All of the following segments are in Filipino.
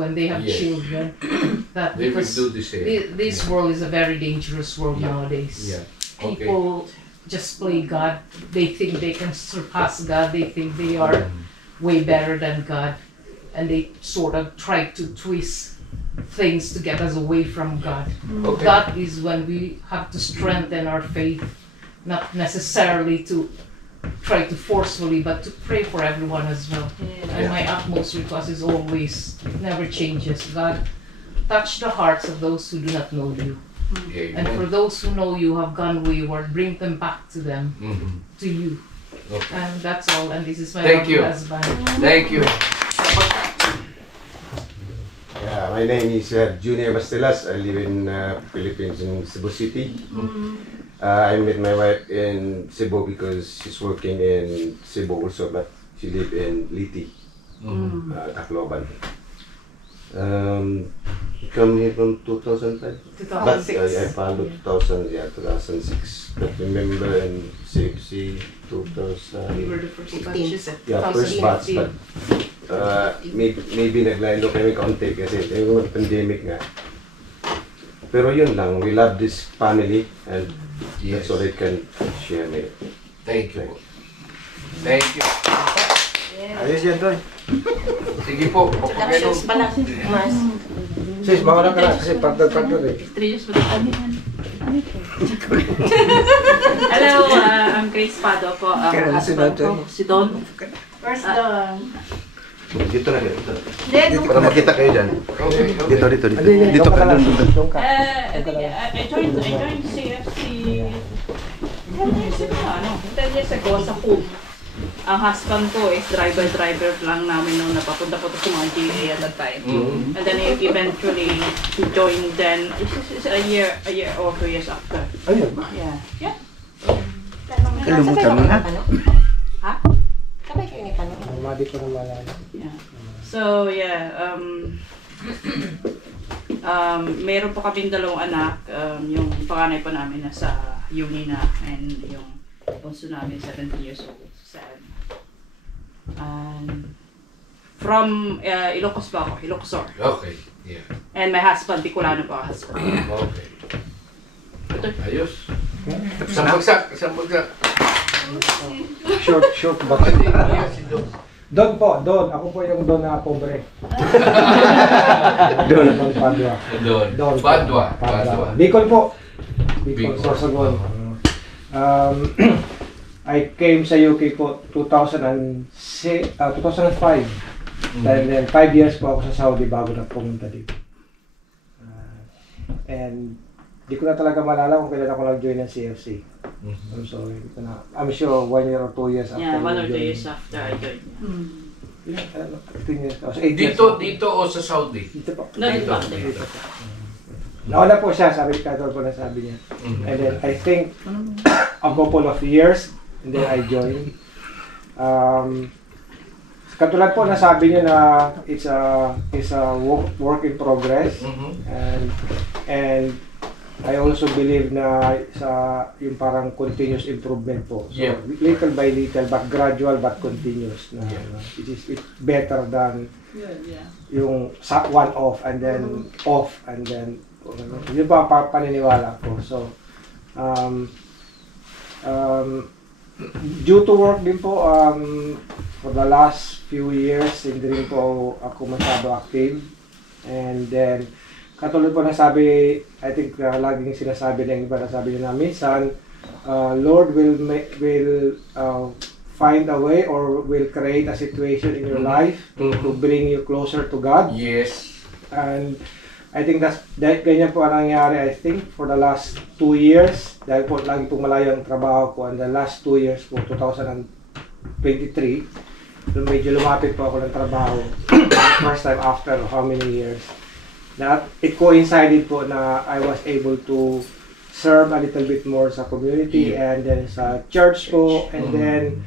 when they have children, that they will do the same. This world is a very dangerous world nowadays. Yeah. Okay. People just play God. They think they can surpass God. They think they are way better than God, and they sort of try to twist things to get us away from God. Okay. That is when we have to strengthen our faith, not necessarily to try to forcefully, but to pray for everyone as well. And my utmost request is always, it never changes. God, touch the hearts of those who do not know you. And for those who know you have gone wayward, bring them back to them, to you. Okay. And that's all. And this is my husband. Thank you. Yeah, my name is Junior Bastelas. I live in Philippines in Cebu City. I met my wife in Cebu because she's working in Cebu also, but she lives in Liti, Tacloban. Come here from 2005? 2006. But I followed 2006. But remember in CFC 2000. We were the first batches at Yeah, first batch, but maybe naglalo kami kaunti kasi yung pandemic nga. Pero yun lang, we love this family and that's all I can share me. Thank you. Thank you. Ayos yan, Toy. Sige po. Introductions pala. Mas. Sis, baka ka na kasi partner eh. Hello, I'm Grace Pado po. Husband ko, si Don. First Don. Dito na dito. Para makita kayo dyan. Dito. Dito ka doon. I joined CFC 10 years ago, 10 years ago sa Coop. Ang husband ko is driver lang namin nung napapunta po sa mga GA at that time. And then eventually he joined then, it's a year or 2 years after. Ayun. Yeah. Kalimutan mo na. Ha? Sabay kayo ni Pano. Madi ko na malala. Yeah. So yeah, meron po kaming dalawang anak. Yung panganay pa namin nasa uni na and yung bunso namin 17 years old. And from Ilocos pa ako, Ilocosor. Okay, yeah. And my husband, Bicolano pa ang husband. Okay. Ayos. Sambagsak. Short ba? Don po, Don. Ako po yung Don na pobre. Don Padua. Don Padua. Bicol po. Bicol, Sorsogon. I came sa UK po 2005. And then 5 years po ako sa Saudi bago na pumunta dito. And di ko na talaga malala kung kailan ako nag-join ng CFC. I'm sorry. I'm sure 1 year or 2 years after. Yeah, 1 or 2 years after I joined. Dito o sa Saudi? Dito po. Dito. Nauna po siya, sabi po niya. And then I think a couple of years, and then I joined. Katulad po nasabi niyo na it's a work in progress, and I also believe na yung parang continuous improvement po. So little by little, but gradual but continuous. It's better than yung one off and then off and then yun pa paniniwala ko. So due to work din po, for the last few years, hindi rin po ako masyado active. And then, katulad po nasabi, I think laging sinasabi ng iba, nasabi nyo na minsan, Lord will find a way or will create a situation in your life to bring you closer to God. Yes. And I think ganyan po ang nangyari, I think, for the last 2 years. Dahil po, lagi po malayo ang trabaho ko. And the last 2 years po, 2023, medyo lumapit po ako ng trabaho. First time after how many years. That it coincided po na I was able to serve a little bit more sa community and then sa church po. And then,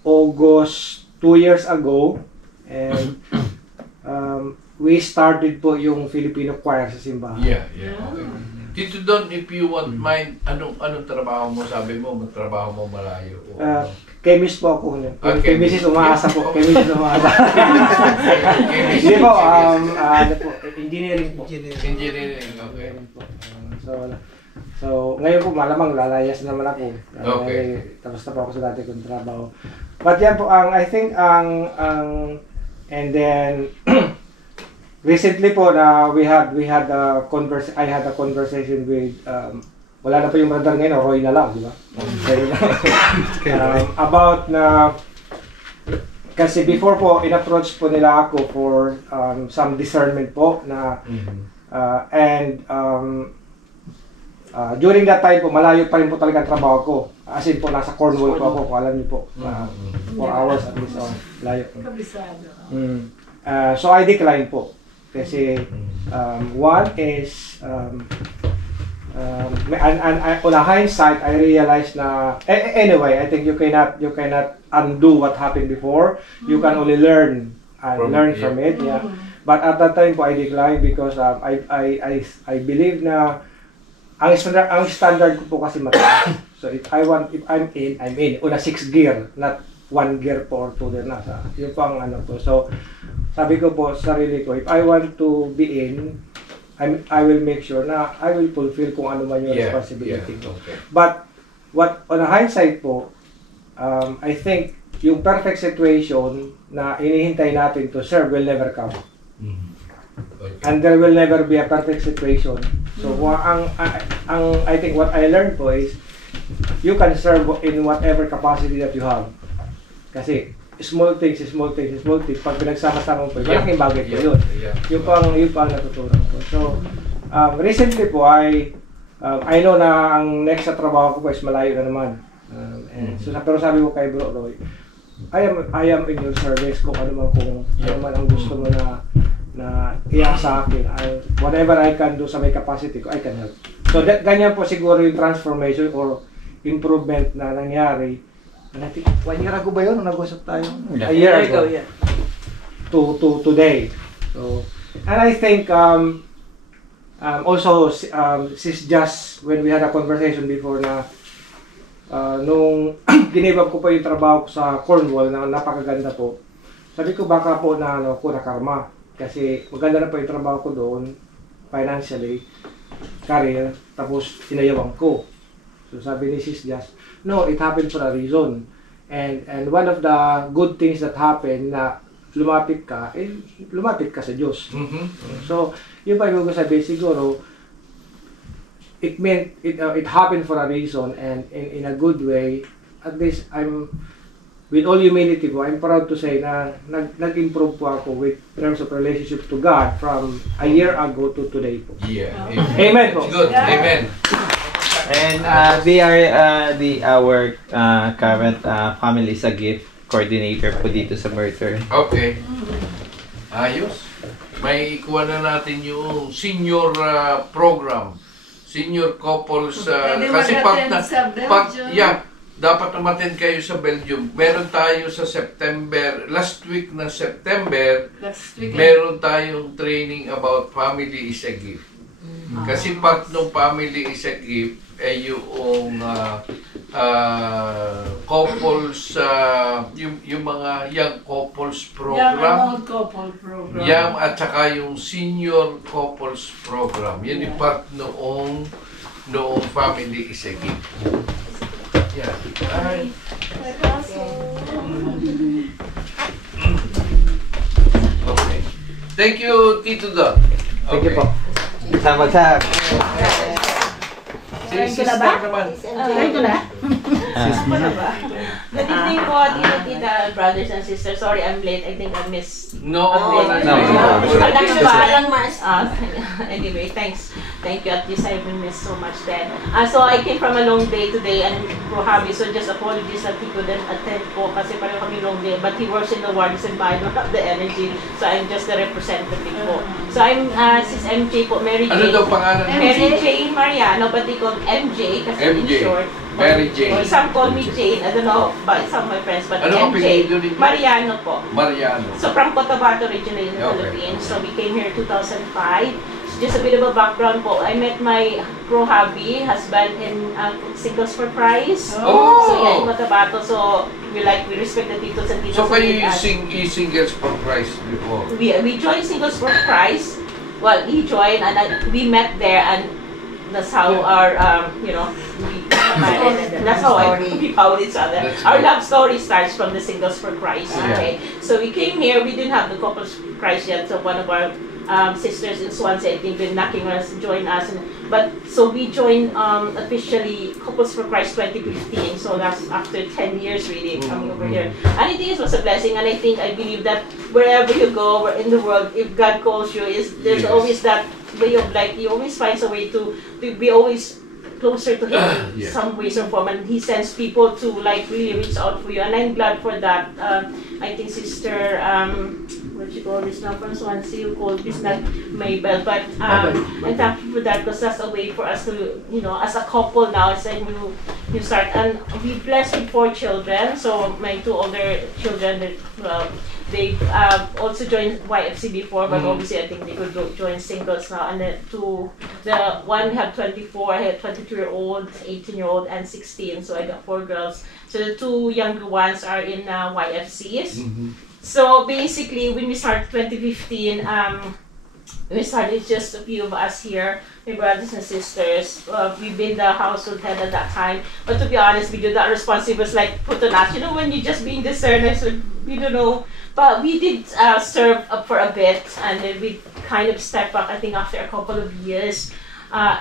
August 2 years ago, and we started po yung Filipino choir sa simbahan. Yeah. Okay. Dito doon, if you want mind, anong trabaho mo? Sabi mo, magtrabaho mo malayo. chemist po ako. Okay. Chemist umaasa po. Chemist umaasa. Hindi po, ano po, engineering po. Engineering, okay. So, ngayon po malamang lalayas naman ako. Okay. Tapos na po ako sa dati kong trabaho. But yan po, I think, and then, recently po, I had a conversation with, wala na po yung brother ngayon, Roy na lang, di ba? About na, kasi before po, in-approach po nila ako for some discernment po na, during that time po, malayo pa rin po talaga ang trabaho ko. As in po, nasa Cornwall po ako, kung alam niyo po. 4 hours at least, layo. So I declined po. Kasi, one is, and on a hindsight, I realized na, anyway, I think you cannot undo what happened before. You can only learn from it. Yeah. But at that time po, I declined because I believe na, ang standard ko po kasi mataas. So if I'm in, I'm in. Una 6 gear, not 1 gear po or 2 gear na. Yun po ang ano po. So sabi ko po sa sarili ko, if I want to be in, I will make sure na I will fulfill kung ano man yung responsibility ko. Okay. But what on a hindsight po, I think yung perfect situation na inihintay natin to serve will never come. Okay. And there will never be a perfect situation. So, I think what I learned po is, you can serve in whatever capacity that you have. Kasi, small things. Pag pinagsama-sama po, malaking bagay po yun. Yung pang natutunan ko. So, recently po, I know na ang next sa trabaho ko po is malayo na naman. Pero sabi ko kay Bro Roy, I am in your service kung ano man ang gusto mo na iyak sa akin. Whatever I can do sa may capacity ko, I can help. So ganyan po siguro yung transformation or improvement na nangyari. I think 1 year ago ba yun? Nag-usap tayo? A year ago. Yeah. To today. So, and I think also Sis Just, when we had a conversation before na nung ginibab ko pa yung trabaho ko sa Cornwall na napakaganda po, sabi ko baka po na karma. Kasi maganda na po yung trabaho ko doon, financially, career, tapos inayawan ko. So sabi ni Sis Just, no, it happened for a reason. And one of the good things that happened na lumapit ka sa Diyos. So, yun pa yung sabi, siguro, it meant, it happened for a reason, and in a good way, at least with all humility po, I'm proud to say na nag-improve po ako with terms of relationship to God from a year ago to today po. Yeah. Amen po. Good. Amen. And they are our current Family is a Gift coordinator po dito sa Mercer. Okay. Ayos. May ikuha na natin yung senior program. Senior couples. Kasi dapat umattend kayo sa Belgium. Meron tayo sa September, last week na September, meron tayong training about Family is a Gift. Kasi part ng Family is a Gift ay yung couples, yung mga young couples program. Young at saka yung senior couples program. Yan yung part noong Family is a Gift. Yeah. Okay. Thank you, Tito Don. Thank you po. Sama-sama. Sister naman. Ito na? Good evening po, Tita, brothers and sisters. Sorry, I'm late. I think I missed. No. Anyway, thanks. Thank you. At least I haven't missed so much then. So I came from a long day today and Rohabi, so just apologies that he couldn't attend po kasi pareho kami long day. But he works in the wards and I don't have the energy. So I'm just the representative po. So I'm Sis MJ po, Mary Jane. Ano daw pangalan? Mary Jane Mariano, but they call MJ kasi in short. Mary Jane. Or some call me Jane. I don't know, but some of my friends, but Ano MJ. apelyido ninyo? Mariano po. Mariano. So from Cotabato originally in the Okay. Philippines. So we came here 2005. just a bit of a background po. I met my pro-hubby husband in Singles for Christ. Oh. So yeah, in Cotabato. So we respect the titos and titos. So kayo yung Singles for Christ before? We joined Singles for Christ. Well, he joined and we met there, and that's how our that's how we found each other. Our love story starts from the Singles for Christ. Okay, so we came here. We didn't have the Couples for Christ yet. So one of our sisters in Swansea, I think, been knocking us, join us, but so we joined officially Couples for Christ 2015. So that's after 10 years really coming over here, and I think it was a blessing. And I believe that wherever you go, in the world, if God calls you, there's always that way of like you always finds a way to be always closer to Him in some ways or form, and He sends people to like really reach out for you, and I'm glad for that. I think Sister what you call this now from Swansea, who called this not Mabel, but I'm thankful for that because that's a way for us to, as a couple now, it's a new start, and we blessed with 4 children. So my 2 older children, they've also joined YFC before, but obviously I think they could join Singles now. And the one we have 24, I had 22-year-old, 18-year-old, and 16. So I got 4 girls. So the 2 younger ones are in YFCs. So basically, when we started 2015, we started just a few of us here, my brothers and sisters. We've been the household head at that time. But to be honest, we do that responsibility was like put on us. When you're just being discerned, so we don't know. But we did serve up for a bit, and then we kind of stepped back, I think, after a couple of years.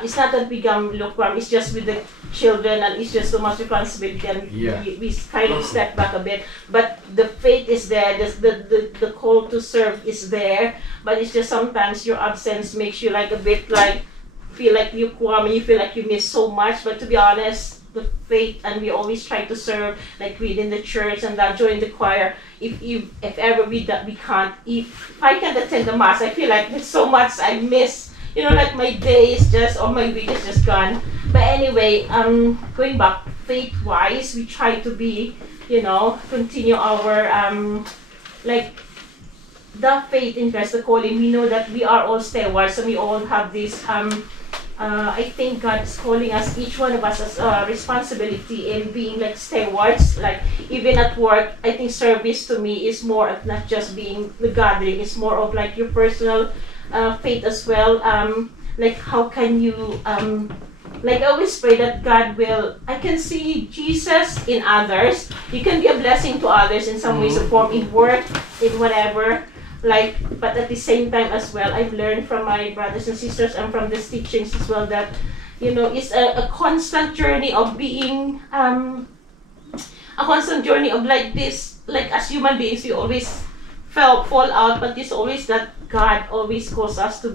It's not that we become lukewarm, it's just with the children, and it's just so much responsibility, and we kind of step back a bit. But the faith is there, the call to serve is there, but it's just sometimes your absence makes you like a bit like, feel like lukewarm, and you feel like you miss so much. But to be honest, the faith, and we always try to serve, like read in the church and join the choir. If ever we can't, if I can't attend the mass, I feel like there's so much I miss. Like my day is just, or my week is just gone. But anyway, going back, faith-wise, we try to be, continue our, like, the faith in Christ, the calling. We know that we are all stewards, and we all have this, I think God is calling us, each one of us, as a responsibility in being like stewards. Like, even at work, I think service to me is more of not just being the gathering, it's more of like your personal faith as well. Like, how can you, like, I always pray that God will, I can see Jesus in others. You can be a blessing to others in some ways or form, in work, in whatever. Like, but at the same time as well, I've learned from my brothers and sisters and from these teachings as well that, it's a constant journey of being, a constant journey of like this, like as human beings, we always fall out, but it's always that God always calls us to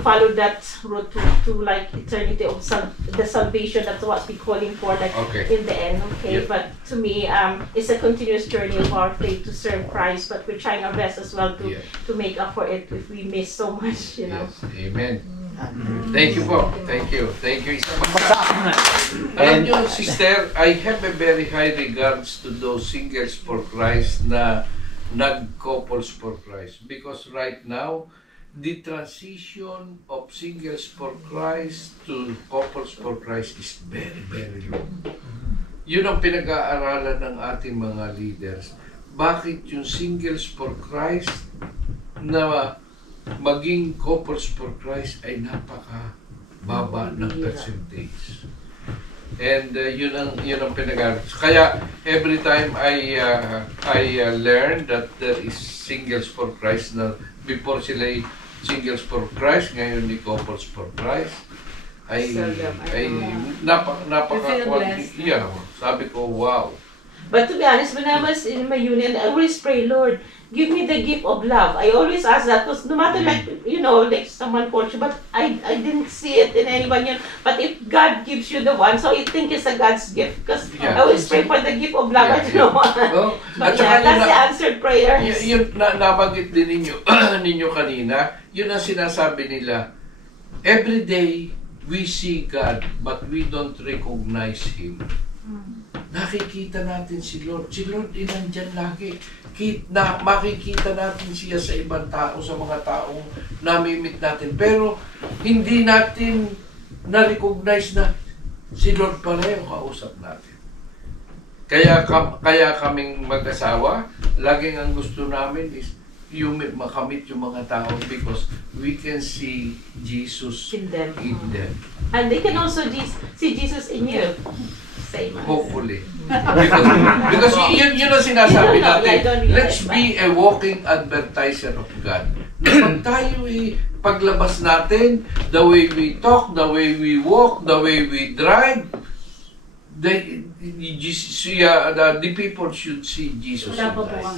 follow that road to like eternity of the salvation. That's what we're calling for, like in the end. But to me, it's a continuous journey of our faith to serve Christ, but we're trying our best as well to make up for it if we miss so much, Yes. Amen. Thank you po. Thank you. Alam nyo, sister, I have a very high regards to those Singles for Christ na nag-Couples for Christ, because right now the transition of Singles for Christ to Couples for Christ is very, very low. Yun ang pinag-aaralan ng ating mga leaders. Bakit yung Singles for Christ na maging Couples for Christ ay napaka-baba ng percentage? And yun ang pinag-aaral. Kaya every time I learn that there is Singles for Christ na before sila Singles for Christ, ngayon ni Couples for Christ, ay sabi ko, wow. But to be honest, when I was in my union, I always pray, Lord, give me the gift of love. I always ask that, because no matter like, like someone calls you, but I didn't see it in anyone. But if God gives you the one, so I think it's a God's gift, because I always pray for the gift of love. I don't know what. But that's the answered prayer. Yun nabanggit din ninyo kanina, yun ang sinasabi nila, every day we see God, but we don't recognize Him. nakikita natin si Lord. Si Lord nandyan lagi. Makikita natin siya sa ibang tao, sa mga taong namimit natin. Pero hindi natin na-recognize na si Lord pala yung kausap natin. Kaya kaming mag-asawa, laging ang gusto namin is makamit yung mga tao because we can see Jesus In them. And they can also see Jesus in you. Same. Hopefully. Because yun ang sinasabi natin. Let's be a walking advertiser of God. Pag tayo paglabas natin, the way we talk, the way we walk, the way we drive, the people should see Jesus in us.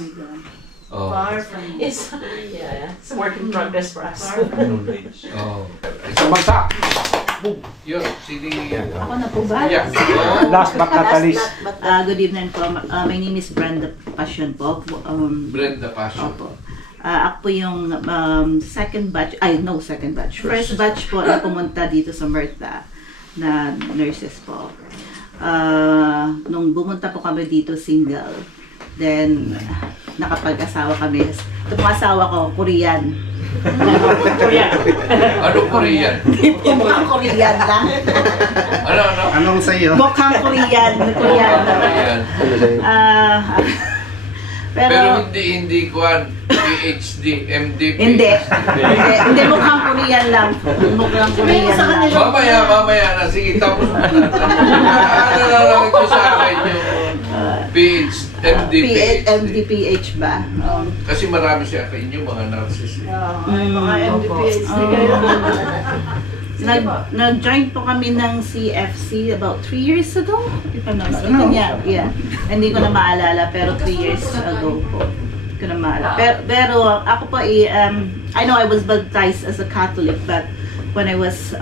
Far from It's a work in progress for us. Isang bagsak! Boom! Yun, sini yan. Ako na po ba? Yeah. Last but not the least. Good evening po. My name is Brenda Passion po. Brenda Passion. Opo. Ako po yung second batch. First batch po na pumunta dito sa Merta na nurses po. Nung bumunta po kami dito single, then nakapag-asawa kami. Itong asawa ko, Korean. Ano Korean? Mukhang Korean lang. Ano? Anong sa'yo? Mukhang Korean. Korean. Pero Pero hindi kuan PhD, MD, hindi mukhang Korean lang. Mukhang Korean lang. Mamaya na. Sige, tapos mo na. Ano ko sa akin yung MD, PH ba? Kasi marami siya sa inyo, mga nurses. mga MDPH kayo. Nag-join po kami ng CFC about 3 years ago. If I'm not mistaken. Yeah. Hindi ko na maalala, pero 3 years ago po. Hindi ko na maalala. Pero ako po, I know I was baptized as a Catholic, but when I was,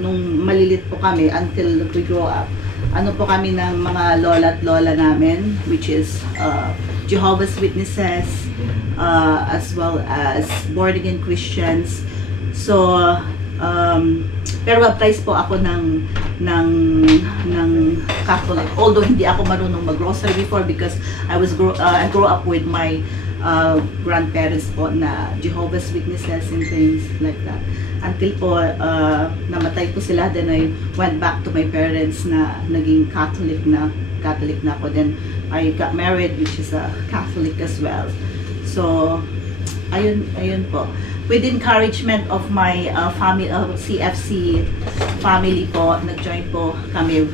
nung malilit po kami, until we grow up, ano po kami ng mga lola at lola namin, which is Jehovah's Witnesses, as well as born-again Christians. So, pero baptized po ako ng Catholic. Although hindi ako marunong mag-rosary before because I grew up with my grandparents po na Jehovah's Witnesses and things like that. Until po namatay po sila, then I went back to my parents na naging Catholic na ako. Then I got married, which is a Catholic as well. So ayun po. With encouragement of my family, CFC family po, nag-join po kami.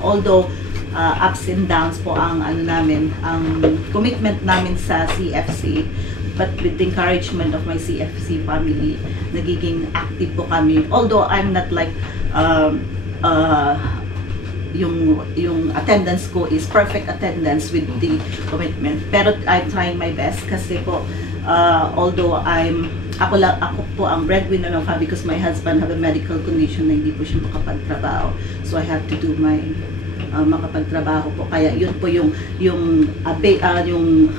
Although ups and downs po ang ang commitment namin sa CFC, but with the encouragement of my CFC family, nagiging active po kami. Although I'm not like yung attendance ko is perfect attendance with the commitment, pero I'm trying my best kasi po although ako po ang breadwinner ng family because my husband have a medical condition na hindi po siya makapagtrabaho. So I have to do my makapagtrabaho po. Kaya yun po yung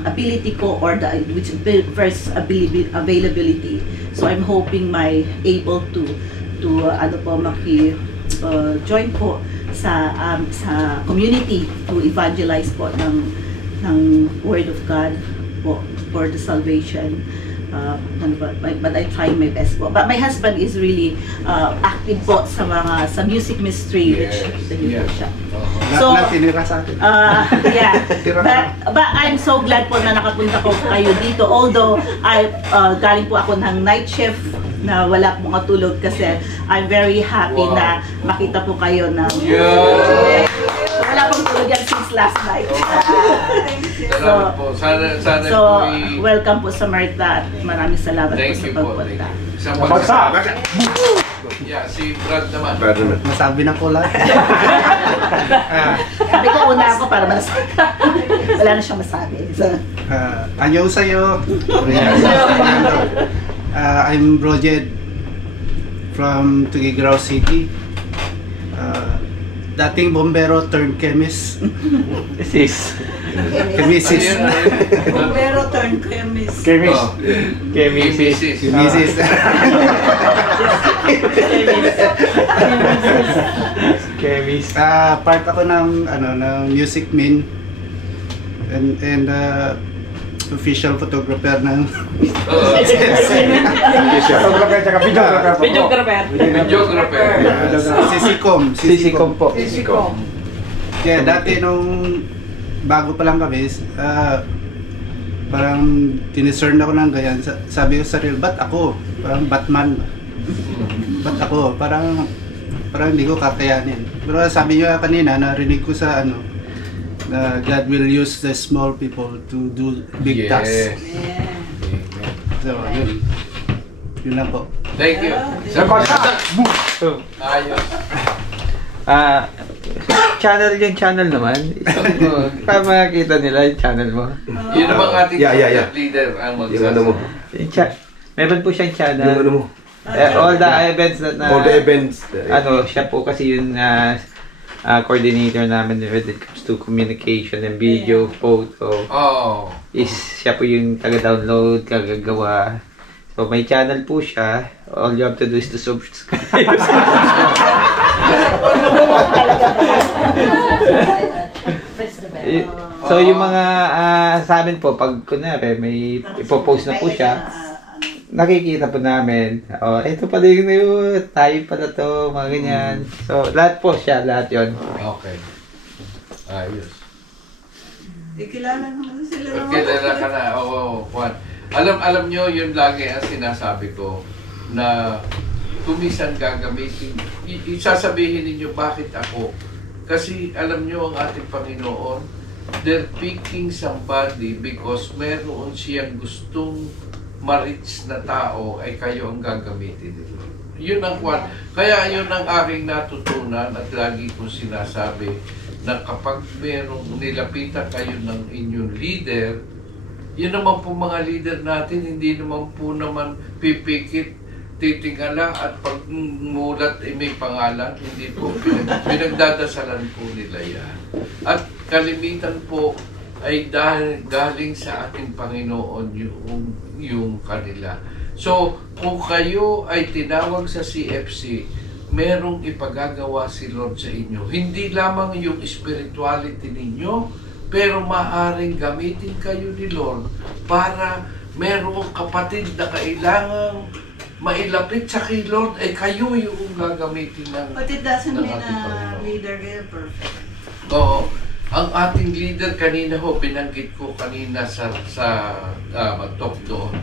ability ko or which versus availability. So I'm hoping my able to join po sa community to evangelize po ng Word of God po for the salvation. But I try my best po. But my husband is really active po sa music ministry, which siya. So, yeah. But I'm so glad po na nakapunta ko kayo dito. Although galing po ako ng night shift na wala pong matulog kasi I'm very happy na makita po kayo na wala pong tulog yan since last night. So, welcome po sa Merta at maraming salamat po sa pagpunta. Yeah, si Brad naman. Masabi na ko lahat. Sabi ko una ako para masabi. Wala na siyang masabi. Anyo sa'yo. I'm Roger from Tuguegarao City. Dating bombero turned chemist. Kay Mrs. Pero turn kay Miss. Kemis. Kay Mrs. Si Mrs. Kemis. Part ako ng Music Min and official photographer ng Photographer tsaka videographer po. Videographer. Sisikom po. Sisikom. Kaya dati nung bago pa lang kami, parang tinisern ako ng ganyan. Sabi ko sa sarili, ba't ako? Parang Batman. Ba't ako? Parang hindi ko kakayanin. Pero sabi niyo kanina, narinig ko sa na God will use the small people to do big tasks. So, yun lang po. Thank you. Ayos. Channel naman. Para makakita nila yung channel mo. Yun naman ating leader ang Yung mo. Meron po siyang channel. Yung mo. All the events All the events. Siya po kasi yung coordinator namin when it comes to communication and video, photo. Siya po yung taga-download, taga-gawa. So may channel po siya. All you have to do is to subscribe. So yung mga sa amin po, pag kunwari may ipopost na po siya, nakikita po namin, ito pala yung tayo pala to, mga ganyan. So, lahat po siya, lahat yon. Okay. Ayos. Kilala naman sila. Kilala ka na, Juan. Alam nyo, yun lagi ang sinasabi ko, na kumisan gagamitin. Isasabihin ninyo, bakit ako? Kasi alam nyo ang ating Panginoon, they're picking somebody because meron siyang gustong ma-reach na tao ay kayo ang gagamitin nila. Yun ang kaya yun ang aking natutunan at lagi kong sinasabi na kapag merong nilapitan kayo ng inyong leader, yun naman po mga leader natin, hindi naman po pipikit, titingala at pag mulat ay may pangalan, hindi po pinagdadasalan po nila yan. At kalimitan po ay galing sa ating Panginoon yung kanila. So, kung kayo ay tinawag sa CFC, merong ipagagawa si Lord sa inyo. Hindi lamang yung spirituality ninyo, pero maaaring gamitin kayo ni Lord para merong kapatid na kailangang mailapit sa kay Lord, ay kayo yung gagamitin ng But it doesn't mean Panginoon. leader kayo perfect. Oo. Ang ating leader kanina binanggit ko kanina sa talk doon.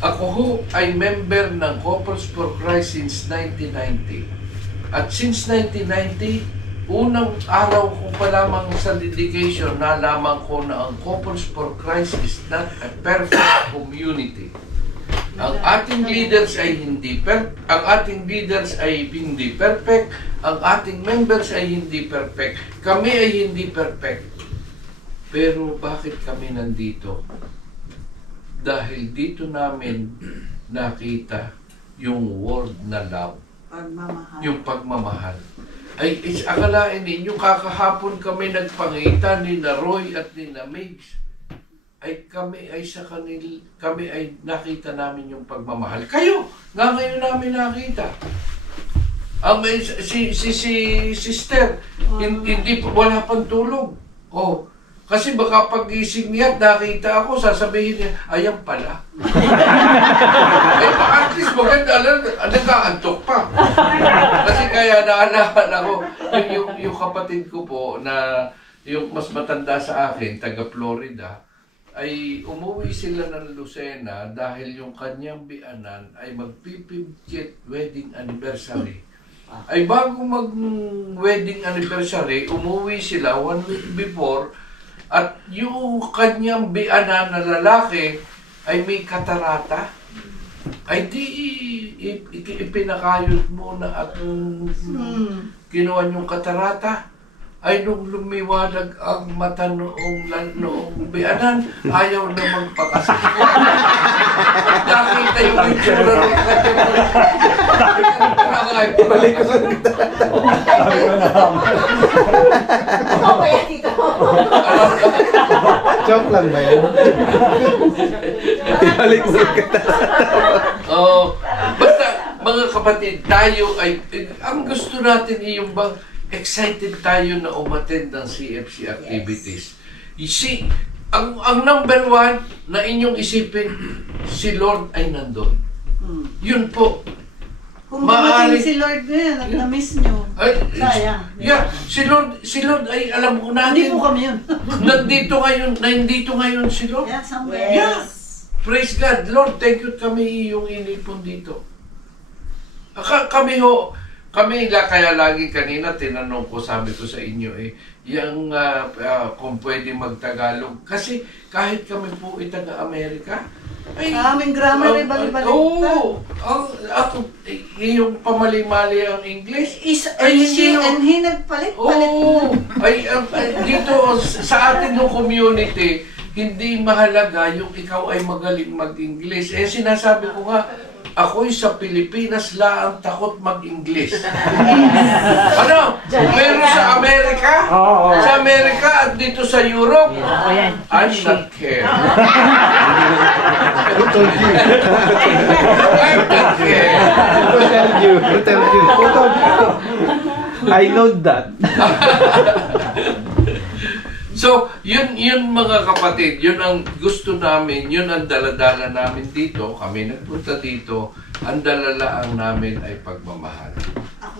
Ako ay member ng Couples for Christ since 1990. At since 1990, unang araw ko pa lamang sa dedication, nalaman ko na ang Couples for Christ is not a perfect community. Ang ating leaders ay hindi perfect, ang ating members ay hindi perfect, kami ay hindi perfect. Pero bakit kami nandito? Dahil dito namin nakita yung word na love, yung pagmamahal. Ay, akalain ninyo, kakahapon kami nagpangita ni na Roy at ni na Migs. Ay kami ay nakita namin yung pagmamahal. Kayo, nga ngayon namin nakita. Ang si sister, wala pang tulog. Kasi baka pag-gising niya, nakita ako, sasabihin niya, ayan pala. At least maganda, nag-aantok pa. Kasi kaya naalala ko, yung kapatid ko po, na yung mas matanda sa akin, taga Florida, ay umuwi sila ng Lucena dahil yung kanyang bianan ay mag-50th wedding anniversary. Ay bago mag-wedding anniversary, umuwi sila 1 week before at yung kanyang bianan na lalaki ay may katarata. Ay di ipinakayod muna at kinuha yung katarata. Ay nung lumiwanag ang mata noong bianan, ayaw na magpakasal. Nakita yung itsura ng kanyang Ano kaya dito? Joke lang ba yan? Ibalik mo ka. Basta, mga kapatid, tayo ay, ang gusto natin ay yung bang excited tayo na umattend ng CFC activities. See, ang number one na inyong isipin, si Lord ay nandun. Yun po. Kung dumating si Lord ngayon at na-miss nyo, sayang. Yeah, si Lord ay alam ko natin. Hindi po kami yun. Nandito ngayon si Lord. Yeah, somewhere. Yeah. Praise God. Lord, thank you kami yung inipon dito. Kami kaya lagi kanina tinanong ko, sabi ko sa inyo yung kung pwede magtagalog. Kasi kahit kami po ay taga-Amerika, ay aming grammar ay bali-balik. Oo. Yung pamali-mali ang English. And he nagpalit-palit. Oo. Dito sa atin yung community, hindi mahalaga yung ikaw ay magaling mag-English. Sinasabi ko nga, ako'y sa Pilipinas lang takot mag-English. Ano? Pero sa Amerika, at dito sa Europe, I'm not care. Who told you? I'm not care. Who told you? I know that. So, yun mga kapatid, yun ang gusto namin, yun ang daladala namin dito. Kami nagpunta dito, ang dalalaan namin ay pagmamahal.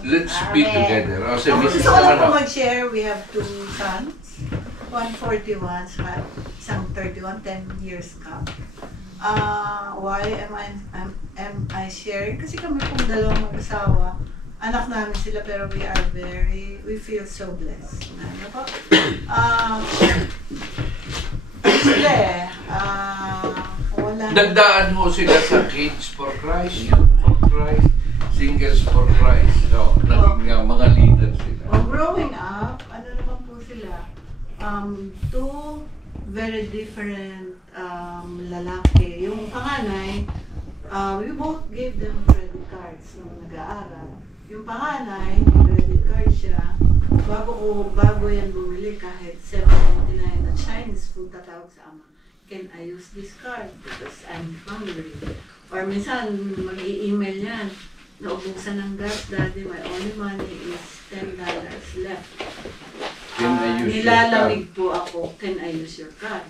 Let's be together. Gusto ko lang po mag-share, we have 2 sons. 141, isang 31, 10 years ka. Why am I sharing? Kasi kami pong dalawang mag-asawa. Anak namin sila pero we feel so blessed. Ano po? Sila wala. Nagdaan ho sila sa Kids for Christ, Youth for Christ, Singles for Christ. So, naging mga leader sila. Growing up, ano naman po sila? 2 very different lalaki. Yung panganay, we both gave them credit cards nung nag-aaral. Yung panganay, credit card siya. Bago yan bumili kahit $7.99 na Chinese food, tatawag sa ama, can I use this card because I'm hungry? Or minsan, mag-i-email yan, naubusan ng gas, daddy, my only money is $10 left. Nilalamig po ako, can I use your card?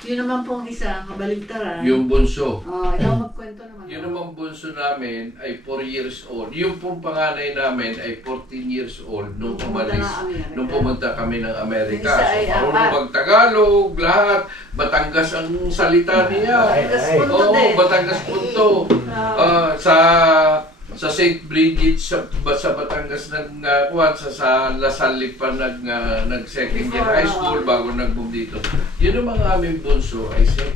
Yun naman pong isa, kabaligtaran. Yung bunso. Ikaw magkwento naman. Yun naman bunso namin ay 4 years old. Yung pong panganay namin ay 14 years old nung umalis. Nung pumunta kami ng Amerika. So, marunong mag-Tagalog, lahat. Batangas ang salita niya. Batangas Punto. Sa St. Bridget sa Batangas sa Lasal pa nag-second year high school bago nag-move dito. Yun ang mga aming bunso ay 4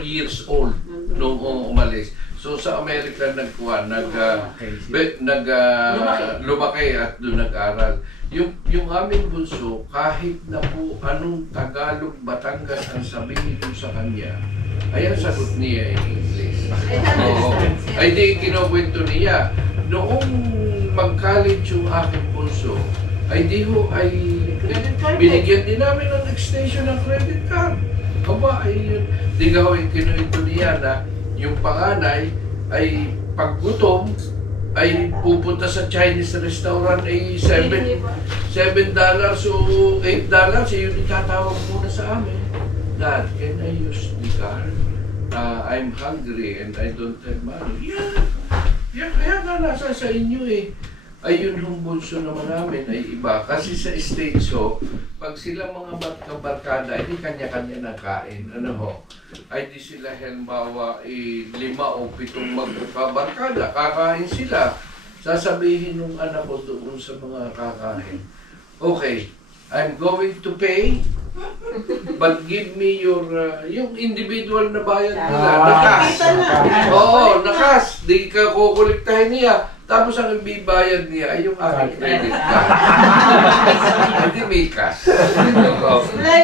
years old nung umalis. So sa Amerika lumaki at doon nag-aral. Yung aming bunso, kahit na po anong Tagalog, Batangas ang sabihin ko sa kanya, ay ang sagot niya ay English. Ay di kinukwento niya. Noong mag-college yung aking bunso, ay binigyan din namin ng extension ng credit card. Aba, ay yun. Di gawin kinukwento niya na yung panganay ay paggutom, ay pupunta sa Chinese restaurant ay $7 o $8, yun itatawag muna sa amin. Dad, can I use the card? I'm hungry and I don't have money. Kaya nga nasa sa inyo Ayun yung bunso naman namin ay iba. Kasi sa States pag sila mga barkada, hindi kanya-kanya nakain. Ay di sila halimbawa 5 o 7 magkabarkada, kakain sila. Sasabihin ng anak ko doon sa mga kakain, okay, I'm going to pay, but give me your, yung individual na bayad nila, nakas. Nakas. Di ka kukuliktahin niya. Tapos ang ibibayad niya ay yung aking credit card. Hindi may cash.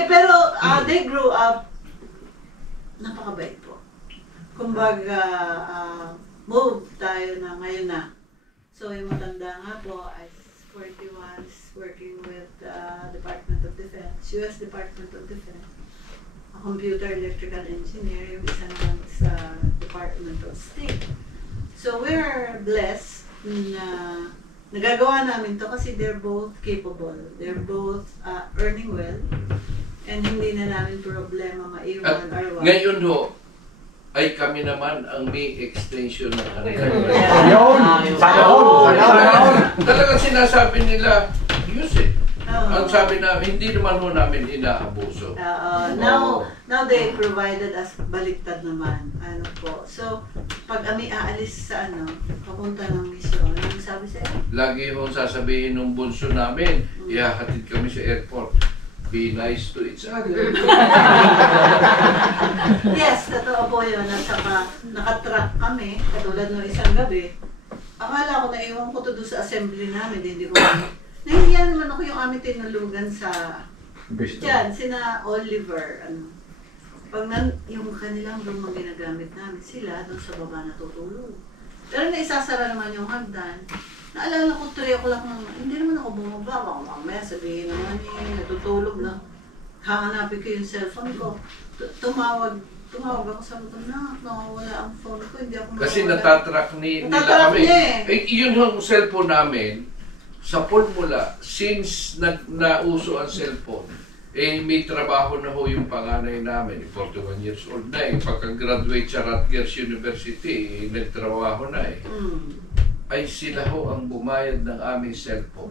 Pero they grew up, napakabait po. Kumbaga, move tayo na ngayon na. So yung matanda nga po, as 41, working with Department Defense, US Department of Defense. A computer electrical engineer, yung isa naman sa Department of State. So we're blessed na nagagawa namin to kasi they're both capable. They're both earning well. And hindi na namin problema maiwan or what. Ngayon ho, ay kami naman ang may extension ng kanilang. Talagang sinasabi nila, use it. Ang sabi namin, hindi naman ho namin inaabuso. Now they provided us baliktad naman. Ano po. So, pag kami aalis sa papunta ng misyon, ang sabi sa lagi ho sasabihin ng bunso namin, ihahatid kami sa airport. Be nice to each other. Yes, totoo po yun. At saka nakatrack kami, katulad ng isang gabi. Akala ko naiwan ko to doon sa assembly namin, hindi ko nahihiyan naman ako yung aming tinulugan sa dyan, sina Oliver. Pag yung kanilang room ang ginagamit namin, sila doon sa baba natutulog. Pero naisasara naman yung hagdan. Naalala ko 3 o'clock naman, hindi naman ako bumaba. Baka mamaya sabihin naman natutulog na. Hahanapin ko yung cellphone ko. Tumawag ako sa mga nawawala ang phone ko. Hindi ako kasi natatrack nila kami. Yun yung cellphone namin, sa formula, since nauso ang cellphone, may trabaho na ho yung panganay namin, 41 years old na pagka-graduate sa Rutgers University, nagtrabaho na ay sila ho ang bumayad ng aming cellphone.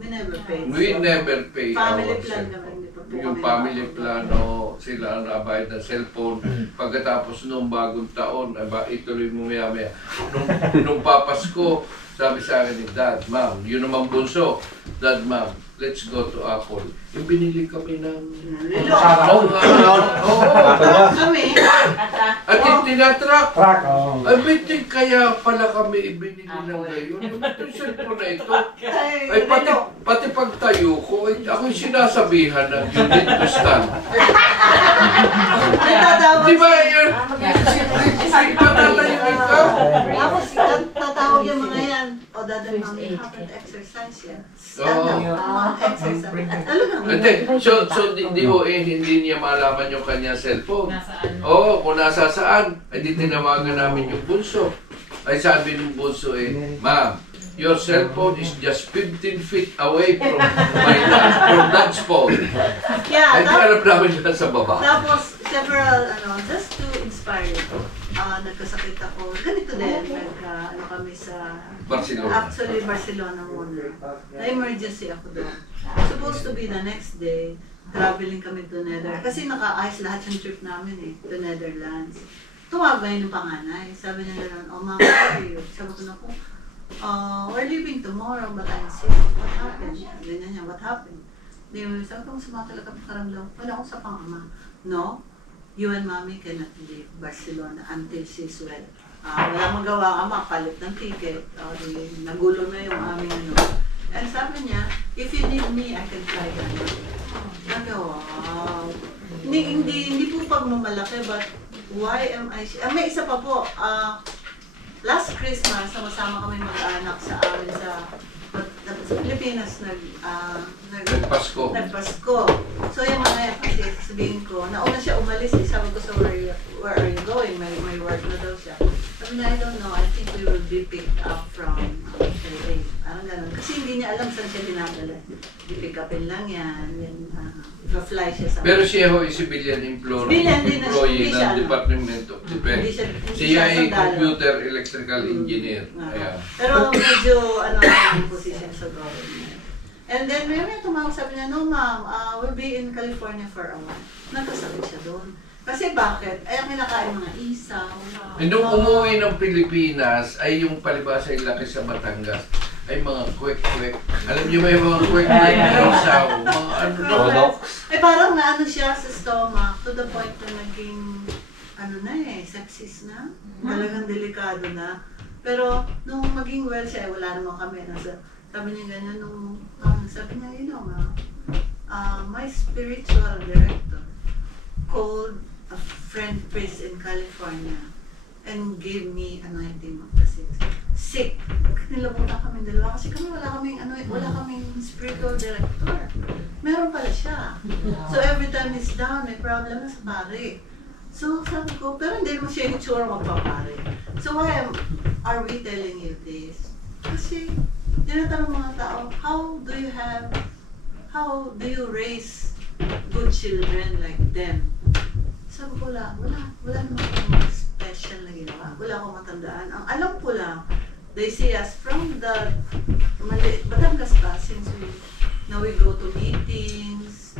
We never pay family our plan cellphone. Naman, Yung family plan, sila ang nabayad ng cellphone. Pagkatapos nung bagong taon, ituloy mo maya-maya. Nung papasko, sabi sa akin ni Dad, Ma'am, yun naman bunso, Dad, Ma'am, let's go to Apple. Yung binili kami ng kami. At yung tinatrack. Ay, bitin kaya pala kami ibinili ng gayon. Yung cellphone na ito. Ay, pati pagtayo ko, ako yung sinasabihan ng unit to stand. Di ba yun? Patatayuin ka? Tapos, tatawag yung mga yan. O, dadal namin habit exercise yan. Exercise. So hindi niya malaman yung kanya cellphone. Kung nasa saan, hindi tinawagan namin yung bunso. Ay sabi ng bunso Ma'am, your cellphone is just 15 feet away from Dad's phone. Ay di alam namin yan sa baba. Tapos, several, just to inspire you, nagkasakit ako. Ganito din, kami sa Barcelona. Actually, Barcelona muna. Na-emergency ako doon. Supposed to be the next day, traveling kami to Netherlands. Kasi naka-ayos lahat yung trip namin to Netherlands. Tumawag ngayon ng panganay. Sabi niya naman, Mama, sorry. Sabi ko na po, we're leaving tomorrow, but I'm sick. What happened? Ganyan niya, what happened? Sabi ko, masama talaga pakaramdam. Wala akong sa pangama. No, you and Mommy cannot leave Barcelona until she's well. Wala magawa ama, palit ng ticket. Nagulo na yung aming And sabi niya, if you need me, I can fly down. Wow. Hindi po pagmamalaki, but why am I... may isa pa po, last Christmas, sama-sama kami mag-anak sa amin sa Pilipinas, nagpasko. So yung mga yan, kasi sabihin ko, nauna siya umalis, sabi ko sa where are you going? May work na daw siya. Sabi na, I don't know, I think we will be picked up from LA. Parang ganun. Kasi hindi niya alam saan siya dinadala. I-pick upin lang yan. Fly siya sa... Pero siya ho ay civilian employee ng Department of Defense. Siya ay computer electrical engineer. Pero medyo ang position sa government. And then may tumawag, sabi niya, no ma'am, we'll be in California for a while. Nagkasakit siya doon. Kasi bakit? Ay, ang kinakain mga isaw. Nung umuwi ng Pilipinas, ay yung palibasa yung laki sa Batangas, ay mga kwek-kwek. Alam niyo ba yung mga kwek-kwek na isaw? Mga ano. Ay, parang naano siya sa stomach to the point na naging, sepsis na. Talagang delikado na. Pero, nung maging well siya, wala naman kami. Sabi niya ganyan, sabi niya, my spiritual director called a friend priest in California and gave me anointing of the sick. Nilabutan kami dalawa kasi kami wala kaming spiritual director. Meron pala siya. So every time he's down, may problem na sa pare. So sabi ko, pero hindi mo siya itsura magpapare. So why are we telling you this? Kasi tinatanong mga tao, how do you raise good children like them? Sabi ko lang, wala namang special na ginawa. Wala akong matandaan. Ang alam ko lang, they see us from the Batangas pa, since now we go to meetings,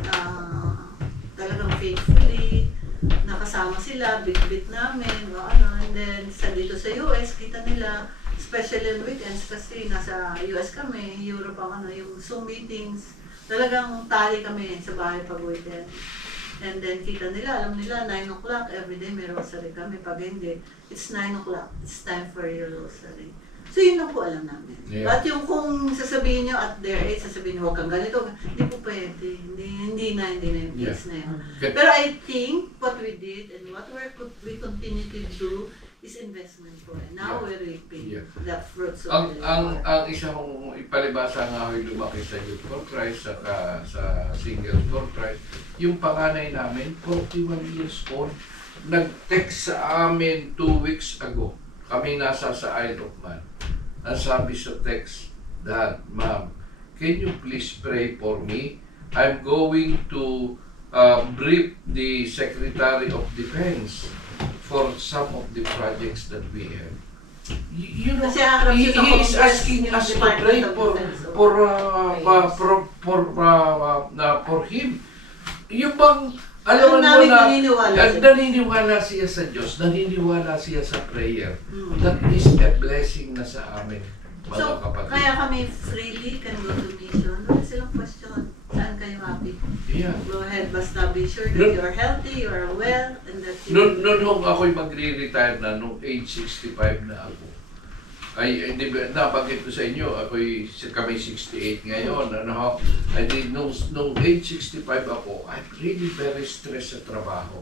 talagang faithfully, nakasama sila, bit-bit namin, and then dito sa US, kita nila, especially on weekends, kasi nasa US kami, Europe ang yung Zoom meetings, talagang tali kami sa bahay pag weekend. And then kita nila, alam nila, 9 o'clock, everyday may rosary kami. Pag hindi, it's 9 o'clock, it's time for your rosary. So yun lang po alam namin. Yeah. At yung kung sasabihin nyo at their age, sasabihin nyo, huwag kang ganito, hindi po pwede. Hindi na yung kids na yun. Pero I think what we did and what we continue to do is investment po. Now we're reaping the fruits of ang isa kong ipalibasa nga ako'y lumaki sa Youth for Christ, sa Singles for Christ, yung panganay namin, 41 years old, nag-text sa amin 2 weeks ago. Kami nasa sa Isle of Man. Ang sabi sa text, Dad, Ma'am, can you please pray for me? I'm going to brief the Secretary of Defense for some of the projects that we have. You know, he is asking us to pray for him. Yung bang, alam mo na, naniniwala siya sa Diyos, naniniwala siya sa prayer. That is a blessing na sa amin, mga kapatid. Kaya kami freely can go to mission. Wala silang question. Saan kayo happy? Yeah. Go ahead, basta be sure that you're healthy, you're well, and that you... Noon ako'y magre-retire na, nung age 65 na ako. Nabanggit ko sa inyo, kami 68 ngayon. Nung age 65 ako, I'm really very stressed sa trabaho.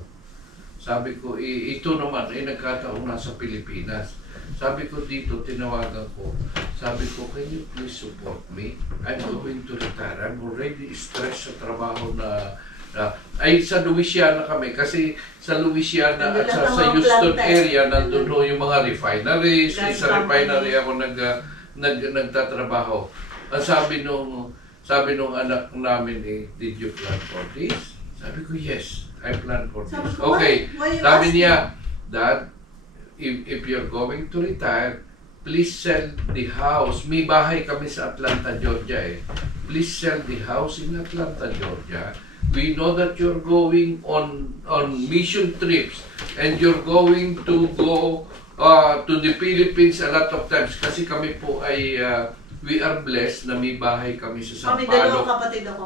Sabi ko, ito naman, nagkataon na sa Pilipinas. Sabi ko dito, tinawagan ko. Sabi ko, can you please support me? I'm going to retire. I'm already stressed sa trabaho na sa Louisiana kami. Kasi sa Louisiana at sa Houston area, nandun yung mga refineries. Sa refinery ako nagtatrabaho. Ang sabi nung anak namin, did you plan for this? Sabi ko, yes, I plan for this. Okay, sabi niya, Dad, if you're going to retire, please sell the house. May bahay kami sa Atlanta, Georgia . Please sell the house in Atlanta, Georgia. We know that you're going on mission trips and you're going to go to the Philippines a lot of times kasi kami po ay we are blessed na may bahay kami sa Sampaloc. Kami dalawang kapatid ako.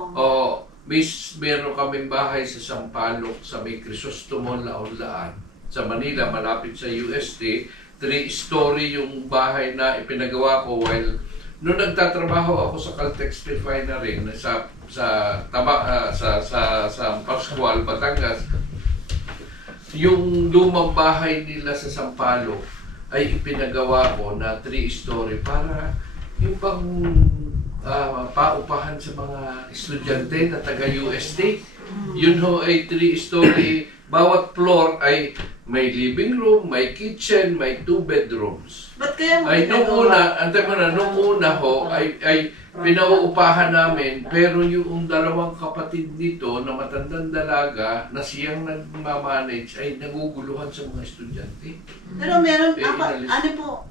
Meron kaming bahay sa Sampaloc, sa may Crisostomo, Laon-Laan. Sa Manila, malapit sa UST, 3-story yung bahay na ipinagawa ko while noong nagtatrabaho ako sa Caltex Refinery sa Pascual, Batangas. Yung lumang bahay nila sa Sampaloc ay ipinagawa ko na 3-story para yung pang paupahan sa mga estudyante na taga-UST. Yun ho ay 3-story. Bawat floor ay may living room, may kitchen, may 2 bedrooms. Ba't kaya mo nung una ho, ay pinauupahan namin, pero yung dalawang kapatid nito na matandang dalaga na siyang nagmamanage ay naguguluhan sa mga estudyante. Pero meron, ano po